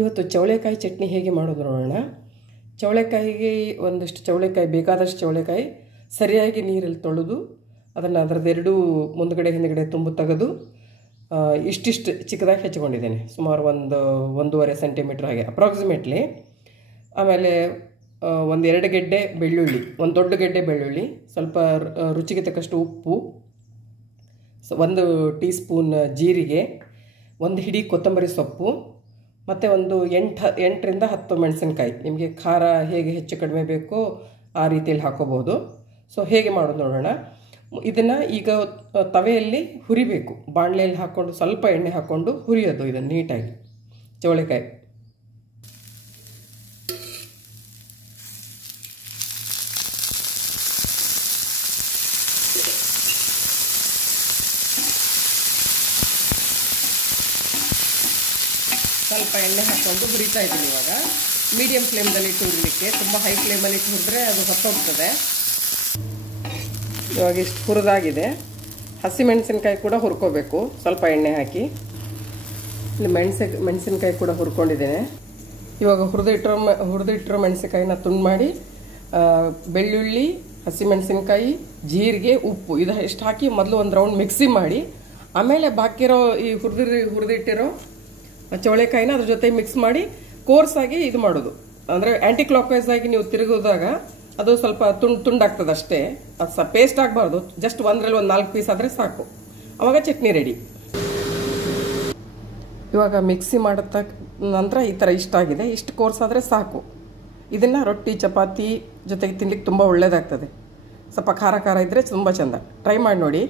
ಇವತ್ತು ಚೌಳೆಕಾಯಿ ಚಟ್ನಿ ಹೇಗೆ ಮಾಡೋದು ನೋಡೋಣ. ಚೌಳೆಕಾಯಿಗೆ ಒಂದಿಷ್ಟು ಚೌಳೆಕಾಯಿ, ಬೇಕಾದಷ್ಟು ಚೌಳೆಕಾಯಿ ಸರಿಯಾಗಿ ನೀರಲ್ಲಿ ತೊಳೆದು ಅದನ್ನು ಅದರದ್ದೆರಡು ಮುಂದುಗಡೆ ಹಿಂದುಗಡೆ ತುಂಬು ತೆಗೆದು ಇಷ್ಟಿಷ್ಟು ಚಿಕ್ಕದಾಗಿ ಹೆಚ್ಚಿಕೊಂಡಿದ್ದೇನೆ. ಸುಮಾರು 1.5 ಸೆಂಟಿಮೀಟ್ರ್ ಹಾಗೆ ಅಪ್ರಾಕ್ಸಿಮೇಟ್ಲಿ. ಆಮೇಲೆ 1-2 ಗೆಡ್ಡೆ ಬೆಳ್ಳುಳ್ಳಿ, 1 ದೊಡ್ಡ ಗೆಡ್ಡೆ ಬೆಳ್ಳುಳ್ಳಿ, ಸ್ವಲ್ಪ ರುಚಿಗೆ ತಕ್ಕಷ್ಟು ಉಪ್ಪು, 1 ಟೀ ಸ್ಪೂನ್ ಜೀರಿಗೆ, 1 ಹಿಡಿ ಕೊತ್ತಂಬರಿ ಸೊಪ್ಪು, ಮತ್ತು ಒಂದು 8ರಿಂದ 10 ಮೆಣಸಿನ್ಕಾಯಿ. ನಿಮಗೆ ಖಾರ ಹೇಗೆ ಹೆಚ್ಚು ಕಡಿಮೆ ಬೇಕೋ ಆ ರೀತಿಯಲ್ಲಿ ಹಾಕೋಬೋದು. ಸೊ ಹೇಗೆ ಮಾಡೋದು ನೋಡೋಣ. ಇದನ್ನು ಈಗ ತವೆಯಲ್ಲಿ ಹುರಿಬೇಕು. ಬಾಣಲೆಯಲ್ಲಿ ಹಾಕ್ಕೊಂಡು ಸ್ವಲ್ಪ ಎಣ್ಣೆ ಹಾಕ್ಕೊಂಡು ಹುರಿಯೋದು ಇದನ್ನು ನೀಟಾಗಿ ಚೌಳೆಕಾಯಿ. ಸ್ವಲ್ಪ ಎಣ್ಣೆ ಹಾಕ್ಕೊಂಡು ಹುರಿತಾ ಇದ್ದೀನಿ. ಇವಾಗ ಮೀಡಿಯಮ್ ಫ್ಲೇಮ್ದಲ್ಲಿ ಇಟ್ಟು ಹುರಿಲಿಕ್ಕೆ, ತುಂಬ ಹೈ ಫ್ಲೇಮಲ್ಲಿ ಇಟ್ಟು ಹುರಿದ್ರೆ ಅದು ಹೊತ್ತೋಗ್ತದೆ. ಇವಾಗ ಇಷ್ಟು ಹುರಿದಾಗಿದೆ. ಹಸಿಮೆಣಸಿನ್ಕಾಯಿ ಕೂಡ ಹುರ್ಕೋಬೇಕು, ಸ್ವಲ್ಪ ಎಣ್ಣೆ ಹಾಕಿ. ಇಲ್ಲಿ ಮೆಣಸಿನ್ಕಾಯಿ ಕೂಡ ಹುರ್ಕೊಂಡಿದ್ದೇನೆ. ಇವಾಗ ಹುರಿದಿಟ್ಟಿರೋ ಮೆಣಸಿನ್ಕಾಯಿನ ತುಂಡು ಮಾಡಿ ಬೆಳ್ಳುಳ್ಳಿ, ಹಸಿಮೆಣಸಿನ್ಕಾಯಿ, ಜೀರಿಗೆ, ಉಪ್ಪು ಇದು ಎಷ್ಟು ಹಾಕಿ ಮೊದಲು ಒಂದು ರೌಂಡ್ ಮಿಕ್ಸಿ ಮಾಡಿ, ಆಮೇಲೆ ಬಾಕಿರೋ ಈ ಹುರಿದಿಟ್ಟಿರೋ ಚೌಳೆಕಾಯಿನ ಅದ್ರ ಜೊತೆ ಮಿಕ್ಸ್ ಮಾಡಿ ಕೋರ್ಸಾಗಿ ಇದು ಮಾಡೋದು. ಅಂದರೆ ಆ್ಯಂಟಿ ಕ್ಲಾಕ್ ವೈಸ್ ಆಗಿ ನೀವು ತಿರುಗಿದಾಗ ಅದು ಸ್ವಲ್ಪ ತುಂಡಾಗ್ತದೆ ಅಷ್ಟೇ. ಅದು ಪೇಸ್ಟ್ ಆಗಬಾರ್ದು. ಜಸ್ಟ್ ಒಂದರಲ್ಲಿ 4 ಪೀಸ್ ಆದರೆ ಸಾಕು. ಆವಾಗ ಚಟ್ನಿ ರೆಡಿ. ಇವಾಗ ಮಿಕ್ಸಿ ಮಾಡಿದ ನಂತರ ಈ ಥರ ಇಷ್ಟ ಆಗಿದೆ. ಇಷ್ಟು ಕೋರ್ಸ್ ಆದರೆ ಸಾಕು. ಇದನ್ನು ರೊಟ್ಟಿ, ಚಪಾತಿ ಜೊತೆಗೆ ತಿನ್ಲಿಕ್ಕೆ ತುಂಬ ಒಳ್ಳೆಯದಾಗ್ತದೆ. ಸ್ವಲ್ಪ ಖಾರ ಖಾರ ಇದ್ದರೆ ತುಂಬ ಚೆಂದ. ಟ್ರೈ ಮಾಡಿ ನೋಡಿ.